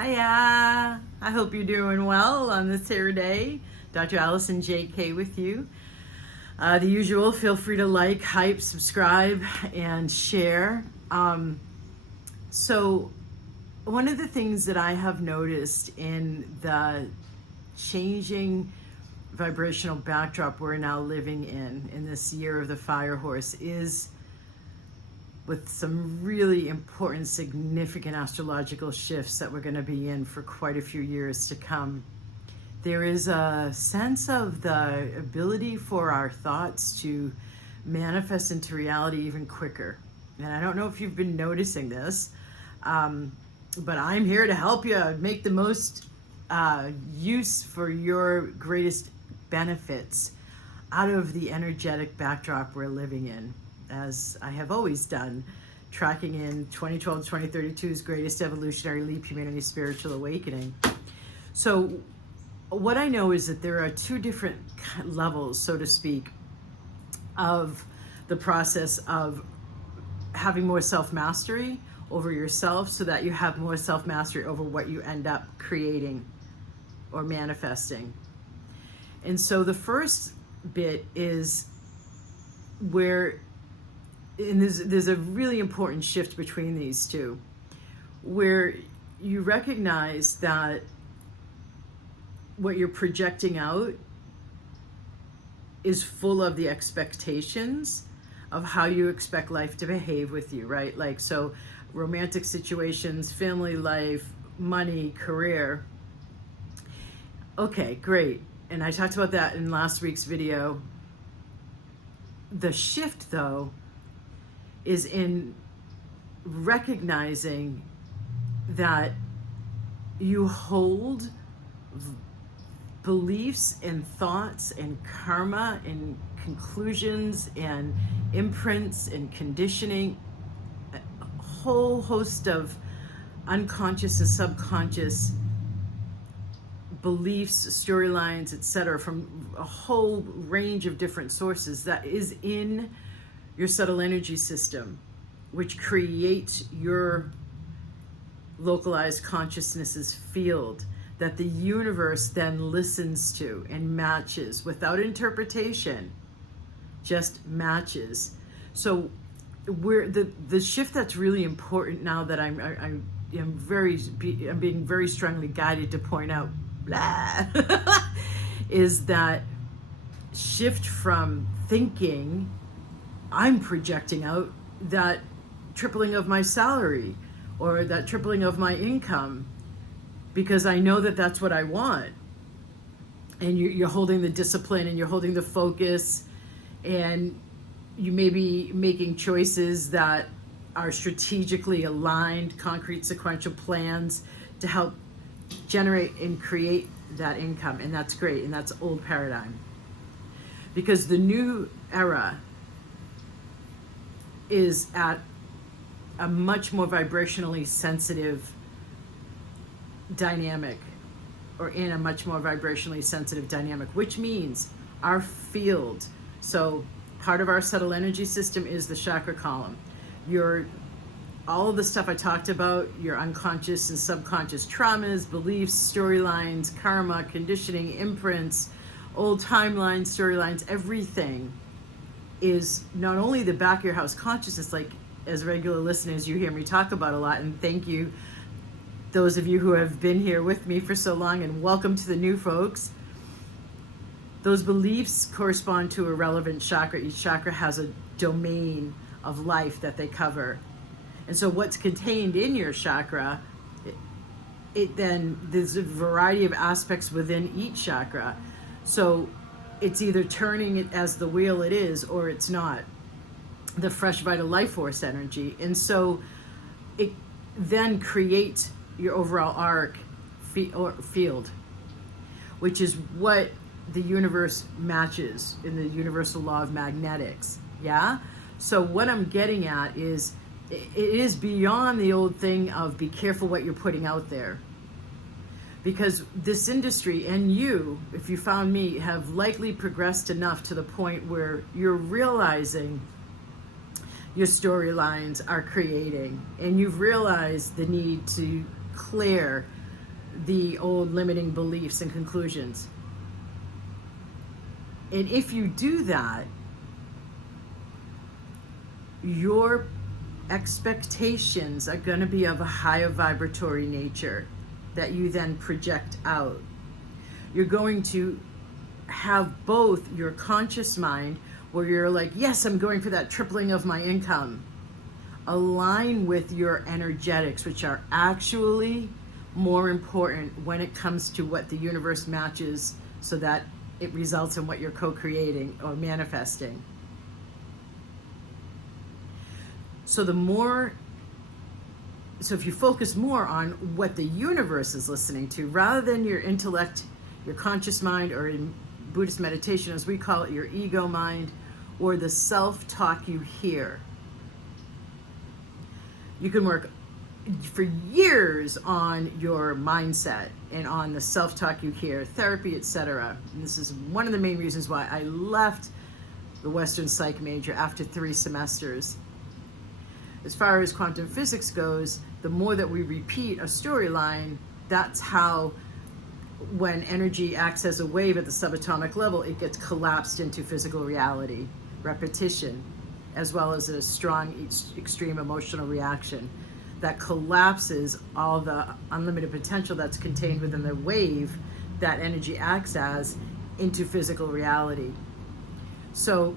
Hiya! I hope you're doing well on this here day. Dr. Allison J.K. with you. The usual, feel free to like, hype, subscribe, and share. So one of the things that I have noticed in the changing vibrational backdrop we're now living in this year of the fire horse, is with some really important, significant astrological shifts that we're going to be in for quite a few years to come. There is a sense of the ability for our thoughts to manifest into reality even quicker. And I don't know if you've been noticing this, but I'm here to help you make the most use for your greatest benefits out of the energetic backdrop we're living in, as I have always done, tracking in 2012 to 2032's greatest evolutionary leap, humanity spiritual awakening. So what I know is that there are two different levels, so to speak, of the process of having more self-mastery over yourself, so that you have more self-mastery over what you end up creating or manifesting. And so the first bit is where, and there's a really important shift between these two, where you recognize that what you're projecting out is full of the expectations of how you expect life to behave with you, right? Like, so romantic situations, family life, money, career. Okay, great. And I talked about that in last week's video. The shift, though, is in recognizing that you hold beliefs and thoughts and karma and conclusions and imprints and conditioning, a whole host of unconscious and subconscious beliefs, storylines, etc., from a whole range of different sources that is in your subtle energy system, which creates your localized consciousness's field that the universe then listens to and matches without interpretation, just matches. So we're the shift that's really important now, that I'm being very strongly guided to point out, blah, is that shift from thinking I'm projecting out that tripling of my salary or that tripling of my income because I know that that's what I want. And you're holding the discipline and you're holding the focus, and you may be making choices that are strategically aligned, concrete sequential plans to help generate and create that income. And that's great. And that's old paradigm. Because the new era is at a much more vibrationally sensitive dynamic, or in a much more vibrationally sensitive dynamic, which means our field. So part of our subtle energy system is the chakra column. All of the stuff I talked about, your unconscious and subconscious traumas, beliefs, storylines, karma, conditioning, imprints, old timelines, storylines, everything is not only the back of your house consciousness, like as regular listeners you hear me talk about a lot, and thank you those of you who have been here with me for so long, and welcome to the new folks. Those beliefs correspond to a relevant chakra. Each chakra has a domain of life that they cover. And so what's contained in your chakra, it then, there's a variety of aspects within each chakra. So it's either turning it as the wheel it is, or it's not. The fresh, vital life force energy. And so it then creates your overall arc field, which is what the universe matches in the universal law of magnetics. Yeah? So what I'm getting at is, it is beyond the old thing of be careful what you're putting out there. Because this industry and you, if you found me, have likely progressed enough to the point where you're realizing your storylines are creating, and you've realized the need to clear the old limiting beliefs and conclusions. And if you do that, your expectations are going to be of a higher vibratory nature that you then project out. You're going to have both your conscious mind, where you're like, yes, I'm going for that tripling of my income, align with your energetics, which are actually more important when it comes to what the universe matches, so that it results in what you're co-creating or manifesting. So if you focus more on what the universe is listening to, rather than your intellect, your conscious mind, or in Buddhist meditation, as we call it, your ego mind, or the self-talk you hear. You can work for years on your mindset and on the self-talk you hear, therapy, etc. And this is one of the main reasons why I left the Western Psych major after 3 semesters. As far as quantum physics goes, the more that we repeat a storyline, that's how, when energy acts as a wave at the subatomic level, it gets collapsed into physical reality. Repetition, as well as a strong, extreme emotional reaction that collapses all the unlimited potential that's contained within the wave that energy acts as into physical reality. So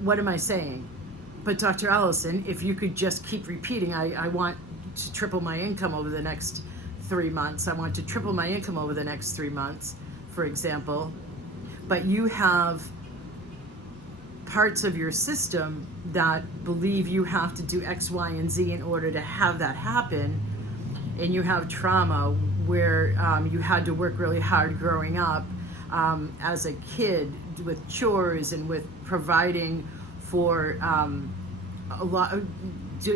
what am I saying? But Dr. Allison, if you could just keep repeating, I want to triple my income over the next 3 months. I want to triple my income over the next 3 months, for example. But you have parts of your system that believe you have to do X, Y, and Z in order to have that happen. And you have trauma where you had to work really hard growing up as a kid with chores and with providing for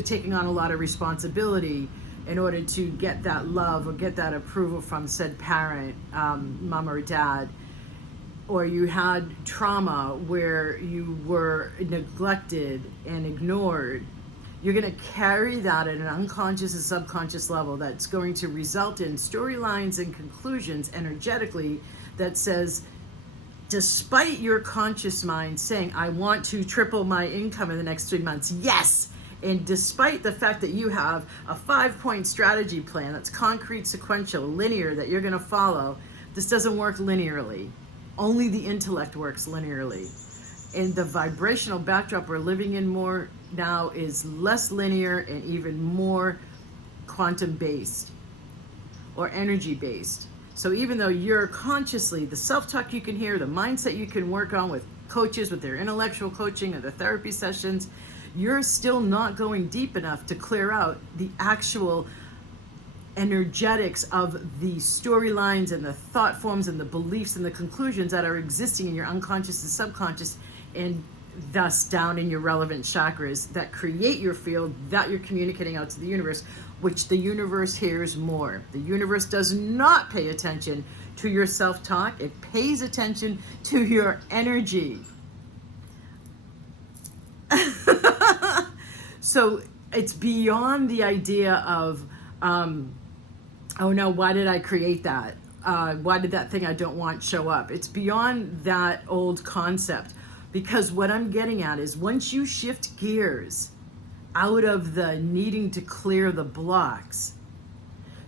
taking on a lot of responsibility in order to get that love or get that approval from said parent, mom or dad. Or you had trauma where you were neglected and ignored. You're going to carry that at an unconscious and subconscious level that's going to result in storylines and conclusions energetically that says, despite your conscious mind saying, I want to triple my income in the next 3 months, yes, and despite the fact that you have a 5-point strategy plan that's concrete, sequential, linear, that you're going to follow, this doesn't work linearly. Only the intellect works linearly. And the vibrational backdrop we're living in more now is less linear and even more quantum-based or energy-based. So even though you're consciously, the self-talk you can hear, the mindset you can work on with coaches, with their intellectual coaching or the therapy sessions, you're still not going deep enough to clear out the actual energetics of the storylines and the thought forms and the beliefs and the conclusions that are existing in your unconscious and subconscious, and thus down in your relevant chakras that create your field that you're communicating out to the universe, which the universe hears more. The universe does not pay attention to your self-talk. It pays attention to your energy. So it's beyond the idea of, oh no, why did I create that? Why did that thing I don't want show up? It's beyond that old concept, because what I'm getting at is once you shift gears out of the needing to clear the blocks,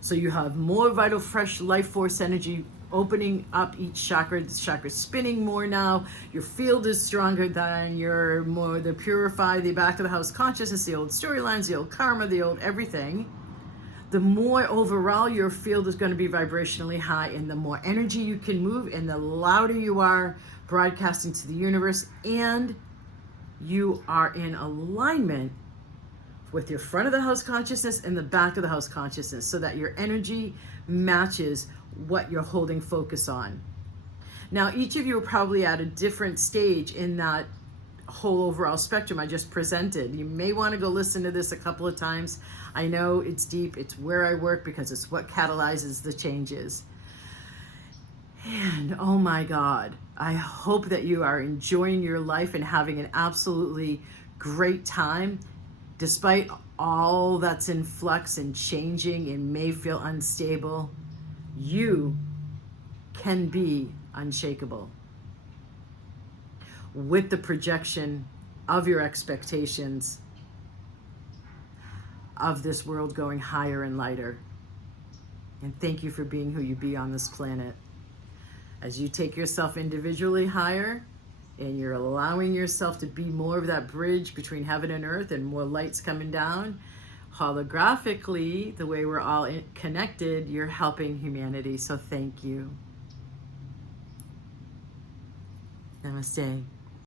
so you have more vital, fresh life force energy opening up each chakra, the chakra spinning more now, your field is stronger than your more, the purify, the back of the house consciousness, the old storylines, the old karma, the old everything. The more overall your field is going to be vibrationally high, and the more energy you can move, and the louder you are broadcasting to the universe, and you are in alignment with your front of the house consciousness and the back of the house consciousness, so that your energy matches what you're holding focus on. Now, each of you are probably at a different stage in that whole overall spectrum I just presented. You may want to go listen to this a couple of times. I know it's deep, it's where I work, because it's what catalyzes the changes. And oh my God, I hope that you are enjoying your life and having an absolutely great time, despite all that's in flux and changing and may feel unstable, you can be unshakable with the projection of your expectations of this world going higher and lighter. And thank you for being who you be on this planet. As you take yourself individually higher, and you're allowing yourself to be more of that bridge between heaven and earth, and more lights coming down, holographically, the way we're all connected, you're helping humanity. So thank you. Namaste.